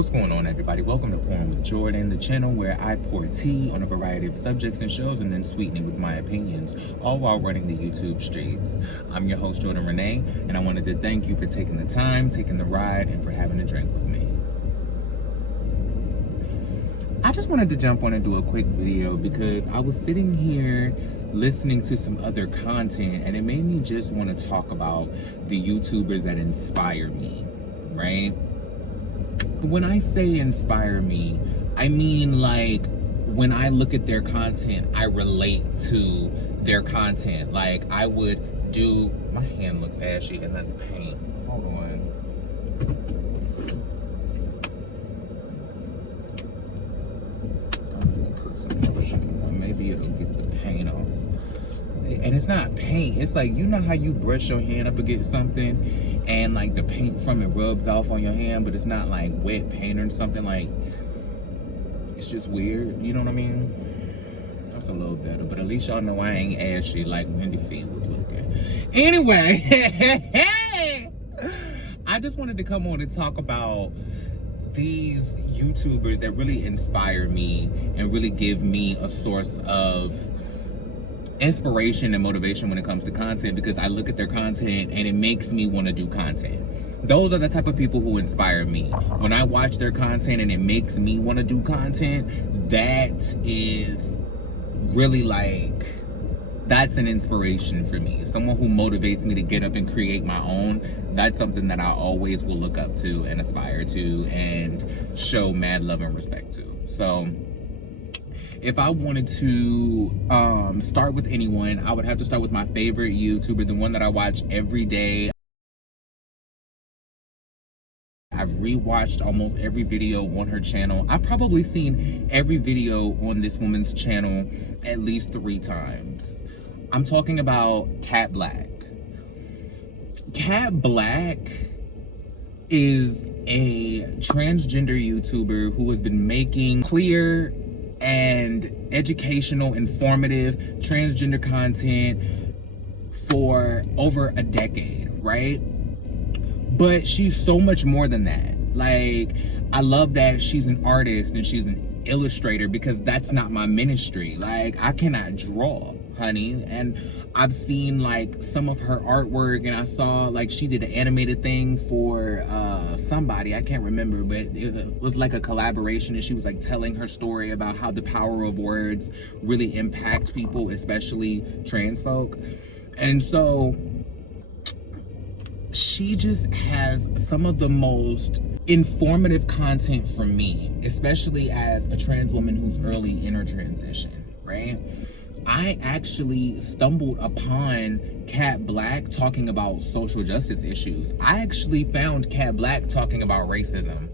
What's going on, everybody? Welcome to Pouring with Jordan, the channel where I pour tea on a variety of subjects and shows and then sweeten it with my opinions, all while running the YouTube streets. I'm your host, JordenRanae, and I wanted to thank you for taking the time, taking the ride, and for having a drink with me. I just wanted to jump on and do a quick video because I was sitting here listening to some other content and it made me just want to talk about the YouTubers that inspire me, right? When I say inspire me, I mean like when I look at their content, I relate to their content. Like I would do, my hand looks ashy and that's paint. Hold on. I'll just put some lotion on. Maybe it'll get the paint off. And it's not paint, it's like, you know how you brush your hand up against something and like the paint from it rubs off on your hand, but it's not like wet paint or something, like it's just weird, you know what I mean? That's a little better, but at least y'all know I ain't ashy like Wendy Feet was looking. Anyway, I just wanted to come on and talk about these YouTubers that really inspire me and really give me a source of inspiration and motivation when it comes to content, because I look at their content and it makes me want to do content. Those are the type of people who inspire me. When I watch their content and it makes me want to do content, that is really like, that's an inspiration for me. Someone who motivates me to get up and create my own. That's something that I always will look up to and aspire to and show mad love and respect to. So if I wanted to start with anyone, I would have to start with my favorite YouTuber, the one that I watch every day. I've rewatched almost every video on her channel. I've probably seen every video on this woman's channel at least 3 times. I'm talking about Cat Black. Cat Black is a transgender YouTuber who has been making clear and educational, informative transgender content for over a decade, right? But she's so much more than that. Like, I love that she's an artist and she's an illustrator, because that's not my ministry. Like, I cannot draw, honey. And I've seen like some of her artwork, and I saw like she did an animated thing for somebody, I can't remember, but it was like a collaboration, and she was like telling her story about how the power of words really impact people, especially trans folk. And so she just has some of the most informative content for me, especially as a trans woman who's early in her transition, right? I actually stumbled upon Cat Black talking about social justice issues. I actually found Cat Black talking about racism.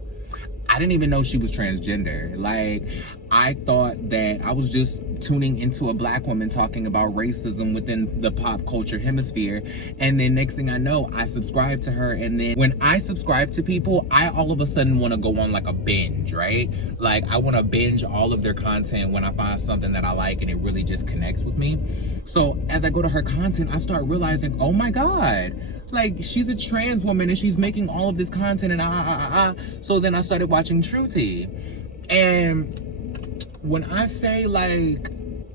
I didn't even know she was transgender. Like, I thought that I was just tuning into a black woman talking about racism within the pop culture hemisphere. And then next thing I know, I subscribed to her. And then when I subscribe to people, I all of a sudden want to go on like a binge, right? Like, I want to binge all of their content when I find something that I like and it really just connects with me. So as I go to her content, I start realizing, oh my God, like, she's a trans woman and she's making all of this content and So then I started watching True Tea. And when I say, like,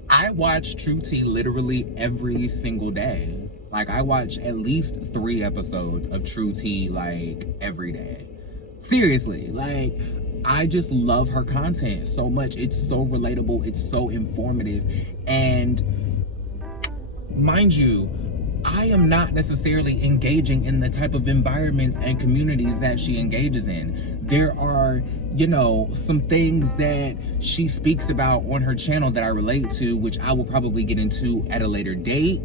I watch True Tea literally every single day. Like, I watch at least 3 episodes of True Tea, like, every day. Seriously, like, I just love her content so much. It's so relatable, it's so informative. And mind you, I am not necessarily engaging in the type of environments and communities that she engages in. There are, you know, some things that she speaks about on her channel that I relate to, which I will probably get into at a later date.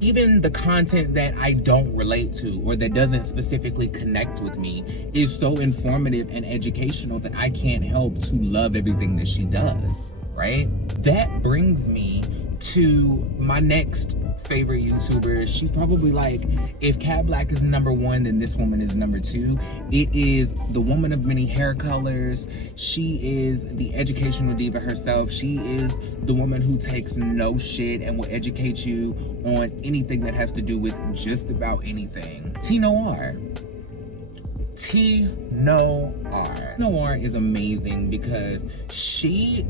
Even the content that I don't relate to or that doesn't specifically connect with me is so informative and educational that I can't help to love everything that she does, right? That brings me to my next favorite YouTuber. She's probably like, if Cat Black is #1, then this woman is #2. It is the woman of many hair colors. She is the educational diva herself. She is the woman who takes no shit and will educate you on anything that has to do with just about anything. T Noir. T Noir. Noir is amazing because she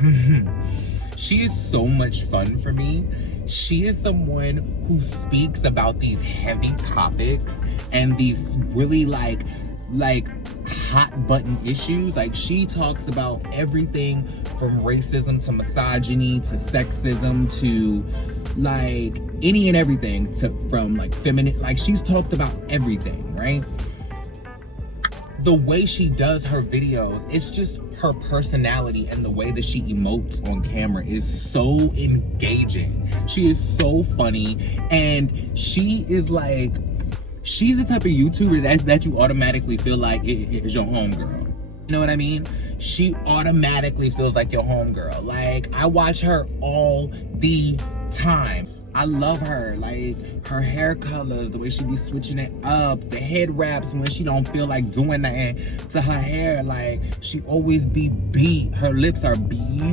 is so much fun for me. She is someone who speaks about these heavy topics and these really like hot button issues. Like, she talks about everything from racism to misogyny to sexism to like any and everything, from like feminine, like she's talked about everything, right? The way she does her videos, it's just her personality, and the way that she emotes on camera is so engaging. She is so funny, and she is like, she's the type of YouTuber that you automatically feel like is your homegirl. You know what I mean? She automatically feels like your homegirl. Like, I watch her all the time. I love her, like her hair colors, the way she be switching it up, the head wraps when she don't feel like doing nothing to her hair. Like, she always be beat. Her lips are beautiful,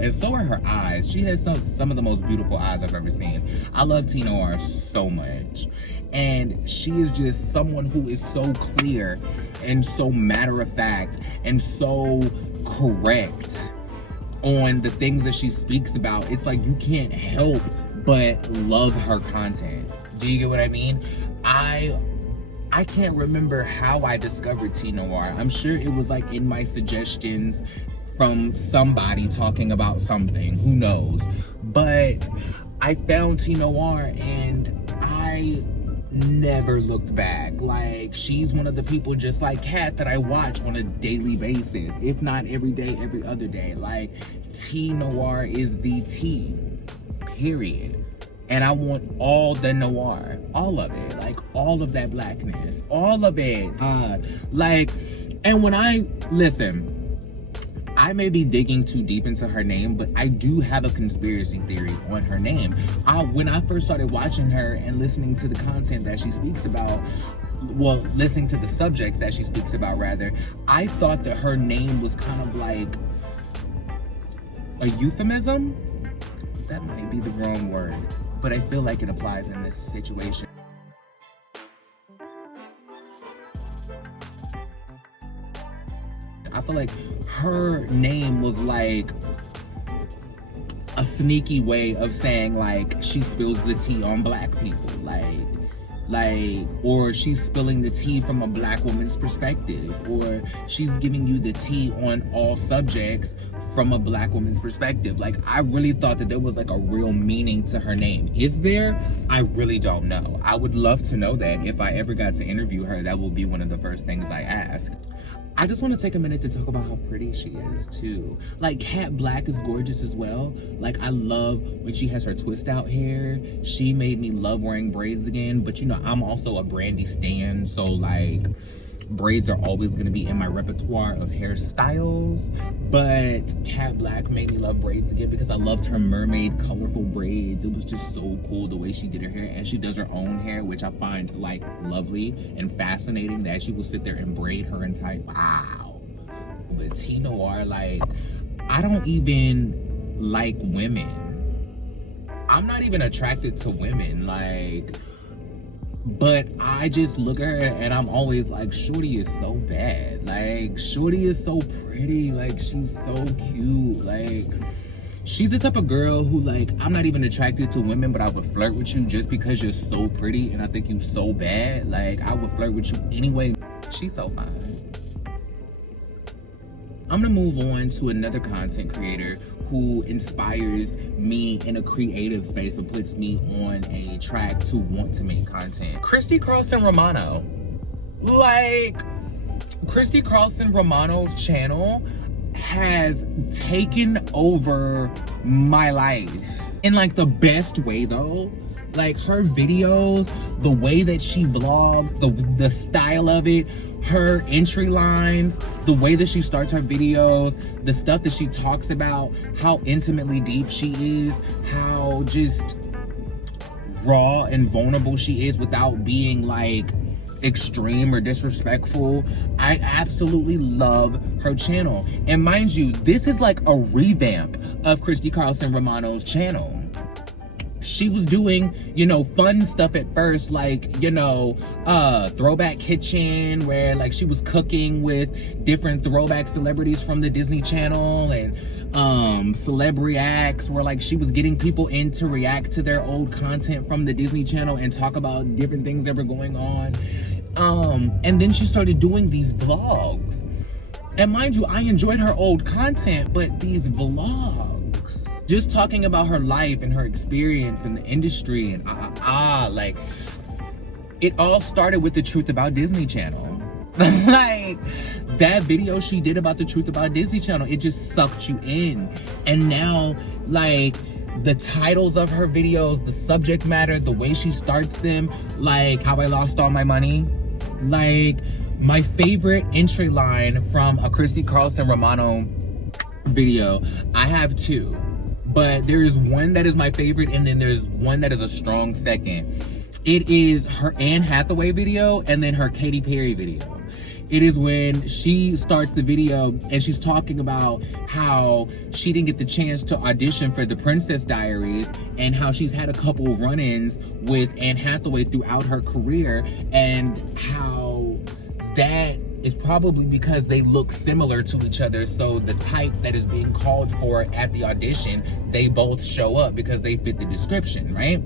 and so are her eyes. She has some of the most beautiful eyes I've ever seen. I love T Noir so much, and she is just someone who is so clear and so matter of fact and so correct on the things that she speaks about. It's like you can't help but love her content. Do you get what I mean? I can't remember how I discovered T Noir. I'm sure it was like in my suggestions from somebody talking about something, who knows? But I found T Noir and I never looked back. Like, she's one of the people just like Kat that I watch on a daily basis, if not every day, every other day. Like, T Noir is the T, period. And I want all the noir, all of it, like all of that blackness, all of it. Like, and when listen, I may be digging too deep into her name, but I do have a conspiracy theory on her name. When I first started watching her and listening to the content that she speaks about, well, listening to the subjects that she speaks about rather, I thought that her name was kind of like a euphemism. That might be the wrong word, but I feel like it applies in this situation. I feel like her name was like a sneaky way of saying like she spills the tea on black people, like, or she's spilling the tea from a black woman's perspective, or she's giving you the tea on all subjects from a black woman's perspective. Like, I really thought that there was like a real meaning to her name. Is there? I really don't know. I would love to know that. If I ever got to interview her, that will be one of the first things I ask. I just want to take a minute to talk about how pretty she is too. Like, Kat Black is gorgeous as well. Like, I love when she has her twist out hair. She made me love wearing braids again. But you know, I'm also a Brandy stan, so like braids are always going to be in my repertoire of hairstyles. But Kat Black made me love braids again because I loved her mermaid colorful braids. It was just so cool the way she did her hair, and she does her own hair, which I find like lovely and fascinating, that she will sit there and braid her entire, wow. But T Noir, like, I don't even like women. I'm not even attracted to women, like, but I just look at her and I'm always like, shorty is so bad. Like, shorty is so pretty. Like, she's so cute. Like, she's the type of girl who, like, I'm not even attracted to women, but I would flirt with you just because you're so pretty and I think you so bad. Like, I would flirt with you anyway. She's so fine. I'm gonna move on to another content creator who inspires me in a creative space and puts me on a track to want to make content. Christy Carlson Romano. Like, Christy Carlson Romano's channel has taken over my life in like the best way though. Like, her videos, the way that she vlogs, the style of it, her entry lines, the way that she starts her videos, the stuff that she talks about, how intimately deep she is, how just raw and vulnerable she is without being like extreme or disrespectful. I absolutely love her channel. And mind you, this is like a revamp of Christy Carlson Romano's channel. she was doing, you know, fun stuff at first, like, you know, Throwback Kitchen, where like she was cooking with different throwback celebrities from the Disney Channel, and Celeb Reacts, where like she was getting people in to react to their old content from the Disney Channel and talk about different things that were going on. And then she started doing these vlogs. And mind you, I enjoyed her old content, but these vlogs, just talking about her life and her experience in the industry and like, it all started with the truth about Disney Channel. Like, that video she did about the truth about Disney Channel, it just sucked you in. And now, like, the titles of her videos, the subject matter, the way she starts them, like How I Lost All My Money. Like, my favorite entry line from a Christy Carlson Romano video, I have two, but there is one that is my favorite, and then there's one that is a strong second. It is her Anne Hathaway video and then her Katy Perry video. It is when she starts the video and she's talking about how she didn't get the chance to audition for The Princess Diaries, and how she's had a couple run-ins with Anne Hathaway throughout her career, and how that is probably because they look similar to each other. So the type that is being called for at the audition, they both show up because they fit the description, right?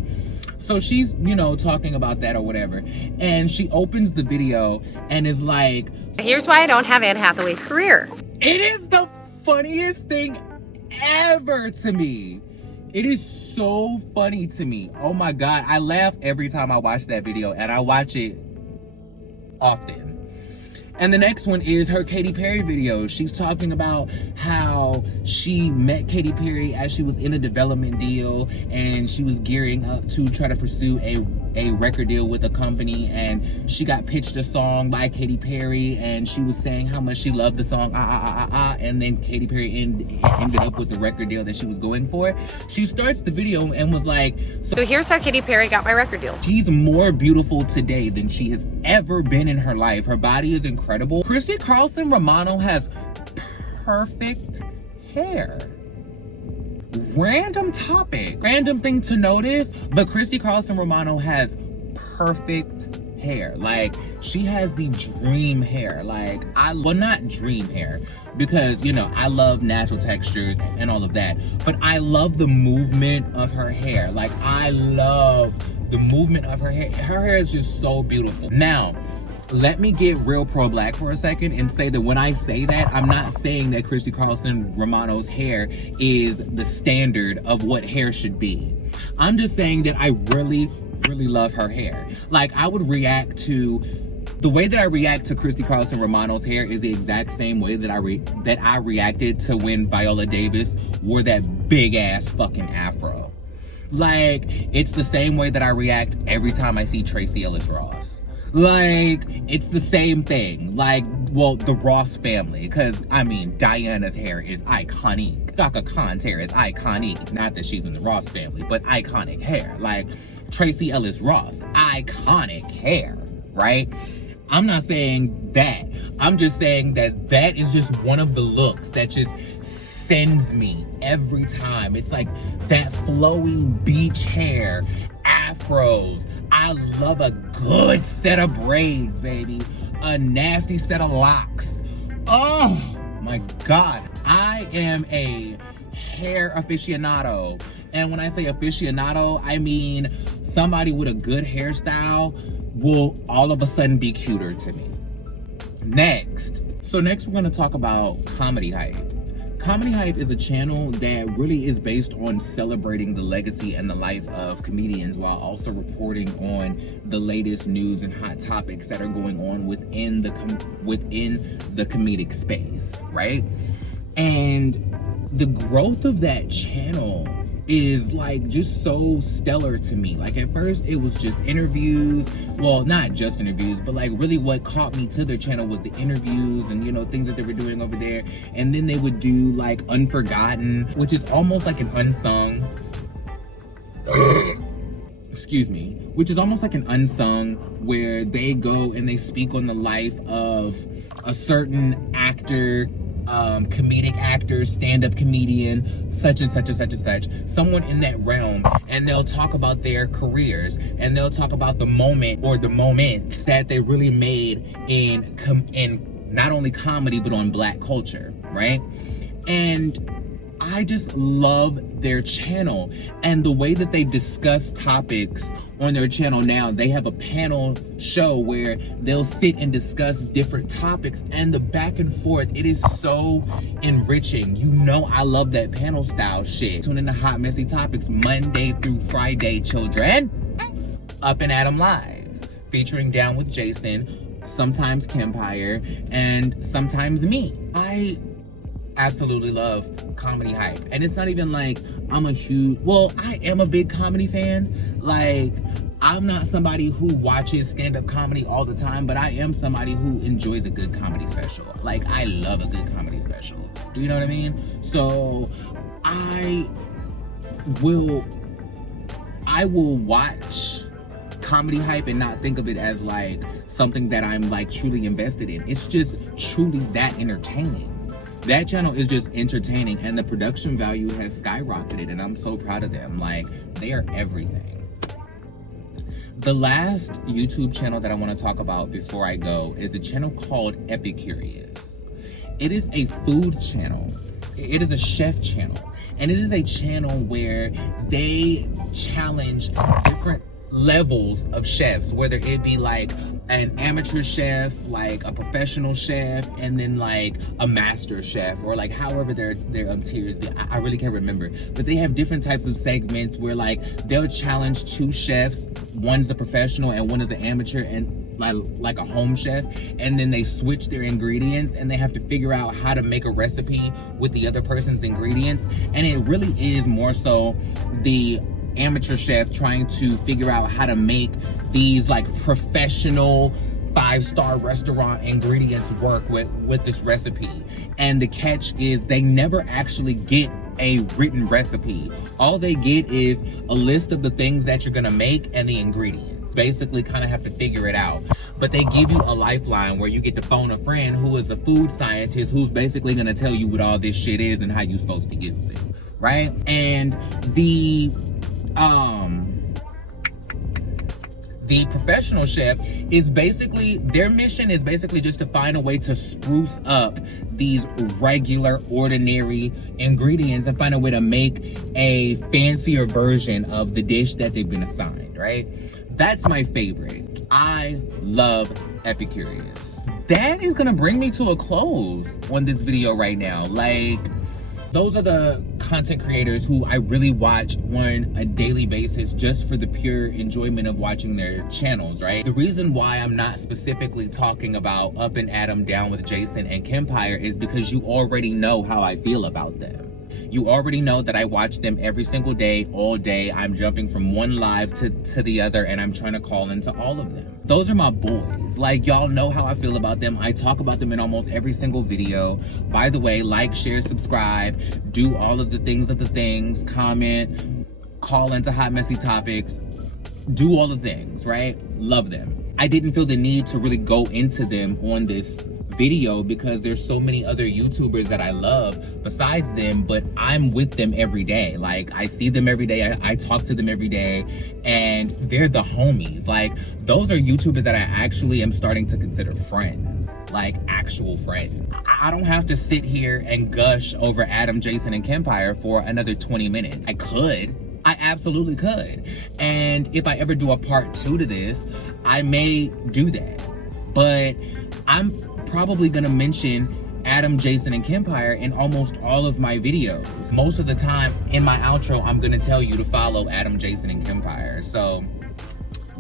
So she's, you know, talking about that or whatever. And she opens the video and is like, here's why I don't have Anne Hathaway's career. It is the funniest thing ever to me. It is so funny to me. Oh my God. I laugh every time I watch that video, and I watch it often. And the next one is her Katy Perry video. She's talking about how she met Katy Perry as she was in a development deal, and she was gearing up to try to pursue a record deal with a company, and she got pitched a song by Katy Perry, and she was saying how much she loved the song, and then Katy Perry ended up with the record deal that she was going for. She starts the video and was like, so here's how Katy Perry got my record deal. She's more beautiful today than she has ever been in her life. Her body is incredible. Christy Carlson Romano has perfect hair. Random topic, random thing to notice, but Christy Carlson Romano has perfect hair. Like, she has the dream hair. Like, well, not dream hair, because, you know, I love natural textures and all of that, but I love the movement of her hair. Like, I love the movement of her hair. Her hair is just so beautiful. Now, let me get real pro-black for a second and say that when I say that, I'm not saying that Christy Carlson Romano's hair is the standard of what hair should be. I'm just saying that I really, really love her hair. Like, I would react to, the way that I react to Christy Carlson Romano's hair is the exact same way that I reacted to when Viola Davis wore that big ass fucking afro. Like, it's the same way that I react every time I see Tracee Ellis Ross. Like, it's the same thing. Like, well, the Ross family, because, I mean, Diana's hair is iconic. Chaka Khan's hair is iconic. Not that she's in the Ross family, but iconic hair. Like, Tracee Ellis Ross, iconic hair, right? I'm not saying that. I'm just saying that that is just one of the looks that just sends me every time. It's like that flowy beach hair, afros. I love a good set of braids, baby. A nasty set of locks. Oh my God. I am a hair aficionado. And when I say aficionado, I mean somebody with a good hairstyle will all of a sudden be cuter to me. Next. So next we're gonna talk about Comedy Hype. Comedy Hype is a channel that really is based on celebrating the legacy and the life of comedians, while also reporting on the latest news and hot topics that are going on within the comedic space, right? And the growth of that channel is like just so stellar to me. Like, at first it was just interviews, well, not just interviews, but like really what caught me to their channel was the interviews and, you know, things that they were doing over there. And then they would do like Unforgotten, which is almost like an unsung excuse me, which is almost like an unsung, where they go and they speak on the life of a certain actor, comedic actor, stand-up comedian, such and such and such and such, someone in that realm, and they'll talk about their careers, and they'll talk about the moment or the moments that they really made in not only comedy but on Black culture, right? And I just love their channel and the way that they discuss topics on their channel now. They have a panel show where they'll sit and discuss different topics, and the back and forth, it is so enriching. You know I love that panel style shit. Tune in to Hot Messy Topics Monday through Friday, children. Up and Adam Live, featuring Down with Jason, sometimes Kempire, and sometimes me. I absolutely love Comedy Hype. And it's not even like I'm a huge, well, I am a big comedy fan. Like, I'm not somebody who watches stand-up comedy all the time, but I am somebody who enjoys a good comedy special. Like, I love a good comedy special. Do you know what I mean? So I will watch Comedy Hype and not think of it as like something that I'm like truly invested in. It's just truly that entertaining. That channel is just entertaining, and the production value has skyrocketed, and I'm so proud of them. Like, they are everything. The last YouTube channel that I want to talk about before I go is a channel called Epicurious. It is a food channel. It is a chef channel, and it is a channel where they challenge different levels of chefs, whether it be like an amateur chef, like a professional chef, and then like a master chef, or like however their tiers be. I really can't remember, but they have different types of segments where like they'll challenge two chefs, one's a professional and one is an amateur, and like a home chef, and then they switch their ingredients and they have to figure out how to make a recipe with the other person's ingredients. And it really is more so the amateur chef trying to figure out how to make these like professional 5-star restaurant ingredients work with this recipe. And the catch is they never actually get a written recipe. All they get is a list of the things that you're gonna make and the ingredients. Basically kind of have to figure it out. But they give you a lifeline where you get to phone a friend who is a food scientist who's basically gonna tell you what all this shit is and how you're supposed to use it, right? And the professional chef is basically, their mission is basically just to find a way to spruce up these regular, ordinary ingredients and find a way to make a fancier version of the dish that they've been assigned, right? That's my favorite. I love Epicurious. That is gonna bring me to a close on this video right now. Like, those are the content creators who I really watch on a daily basis just for the pure enjoyment of watching their channels, right? The reason why I'm not specifically talking about Up and Adam, Down with Jason, and Kempire is because you already know how I feel about them. You already know that I watch them every single day, all day. I'm jumping from one live to the other, and I'm trying to call into all of them. Those are my boys. Like, y'all know how I feel about them. I talk about them in almost every single video. By the way, like, share, subscribe, do all of the things, comment, call into Hot Messy Topics, do all the things, right? Love them. I didn't feel the need to really go into them on this video because there's so many other YouTubers that I love besides them, but I'm with them every day. Like, I see them every day, I talk to them every day, and they're the homies. Like, those are YouTubers that I actually am starting to consider friends, like actual friends. I don't have to sit here and gush over Adam, Jason, and Kempire for another 20 minutes. I could. I absolutely could. And if I ever do a part 2 to this, I may do that. But I'm probably gonna mention Adam, Jason, and Kempire in almost all of my videos. Most of the time in my outro, I'm gonna tell you to follow Adam, Jason, and Kempire. So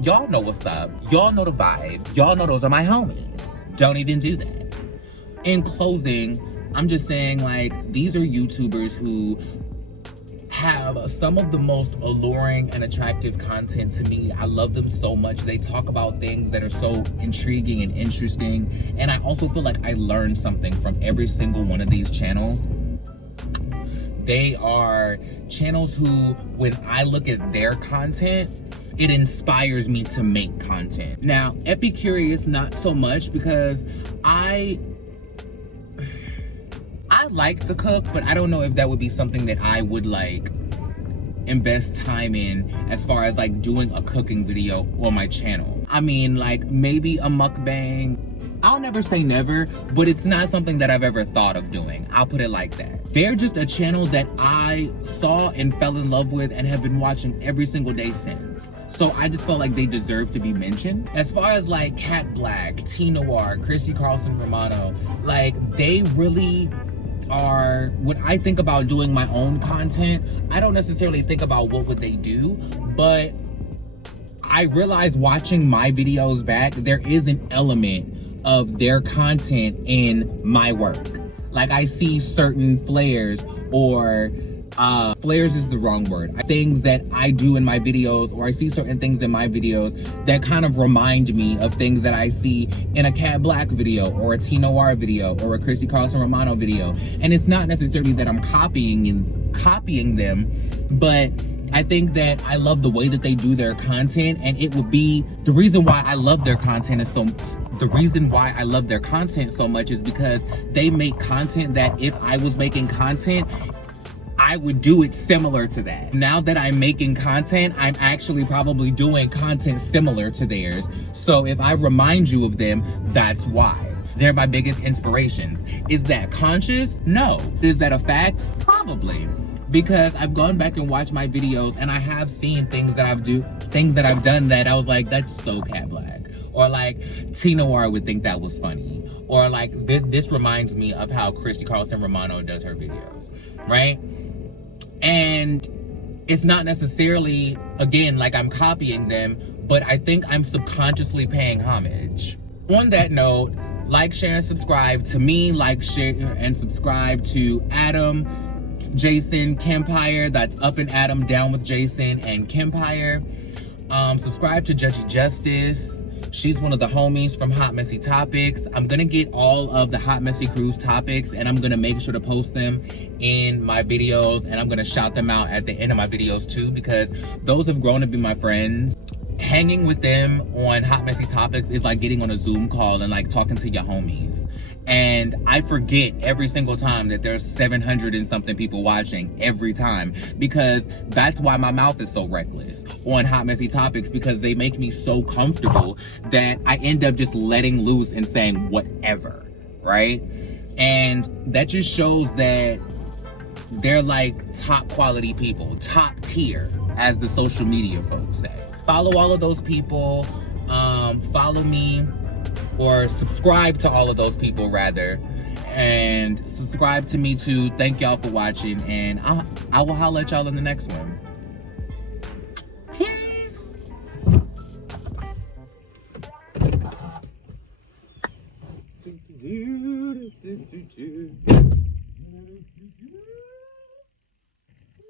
y'all know what's up. Y'all know the vibe. Y'all know those are my homies. Don't even do that. In closing, I'm just saying, like, these are YouTubers who have some of the most alluring and attractive content to me. I love them so much. They talk about things that are so intriguing and interesting. And I also feel like I learned something from every single one of these channels. They are channels who, when I look at their content, it inspires me to make content. Now, Epicurious, not so much, because like to cook, but I don't know if that would be something that I would like invest time in as far as like doing a cooking video on my channel. I mean, like maybe a mukbang. I'll never say never, but it's not something that I've ever thought of doing. I'll put it like that. They're just a channel that I saw and fell in love with and have been watching every single day since. So I just felt like they deserve to be mentioned. As far as like Cat Black, T Noir, Christy Carlson Romano, like they really are, when I think about doing my own content, I don't necessarily think about what would they do, but I realize watching my videos back, there is an element of their content in my work. Like I see certain flares, or flares is the wrong word, things that I do in my videos, or I see certain things in my videos that kind of remind me of things that I see in a Cat Black video, or a T Noir video, or a Christy Carlson Romano video. And it's not necessarily that I'm copying them, but I think that I love the way that they do their content, and it would be the reason why I love their content so much is because they make content that if I was making content, I would do it similar to that. Now that I'm making content, I'm actually probably doing content similar to theirs. So if I remind you of them, that's why. They're my biggest inspirations. Is that conscious? No. Is that a fact? Probably. Because I've gone back and watched my videos and I have seen things that I've done that I was like, that's so Cat Black. Or like T Noir would think that was funny. Or like this reminds me of how Christy Carlson Romano does her videos, right? And it's not necessarily, again, like I'm copying them, but I think I'm subconsciously paying homage. On that note, like, share, and subscribe to me. Like, share, and subscribe to Adam, Jason, Kempire. That's Up and Adam, Down with Jason, and Kempire. Subscribe to Judgy Justice. She's one of the homies from Hot Messy Topics. I'm gonna get all of the Hot Messy Cruise topics and I'm gonna make sure to post them in my videos, and I'm gonna shout them out at the end of my videos too, because those have grown to be my friends. Hanging with them on Hot Messy Topics is like getting on a Zoom call and like talking to your homies. And I forget every single time that there's 700 and something people watching every time, because that's why my mouth is so reckless on Hot Messy Topics, because they make me so comfortable that I end up just letting loose and saying whatever, right? And that just shows that they're like top quality people, top tier, as the social media folks say. Follow all of those people, follow me, or subscribe to all of those people rather, and subscribe to me too. Thank y'all for watching, and I will holler at y'all in the next one. Peace.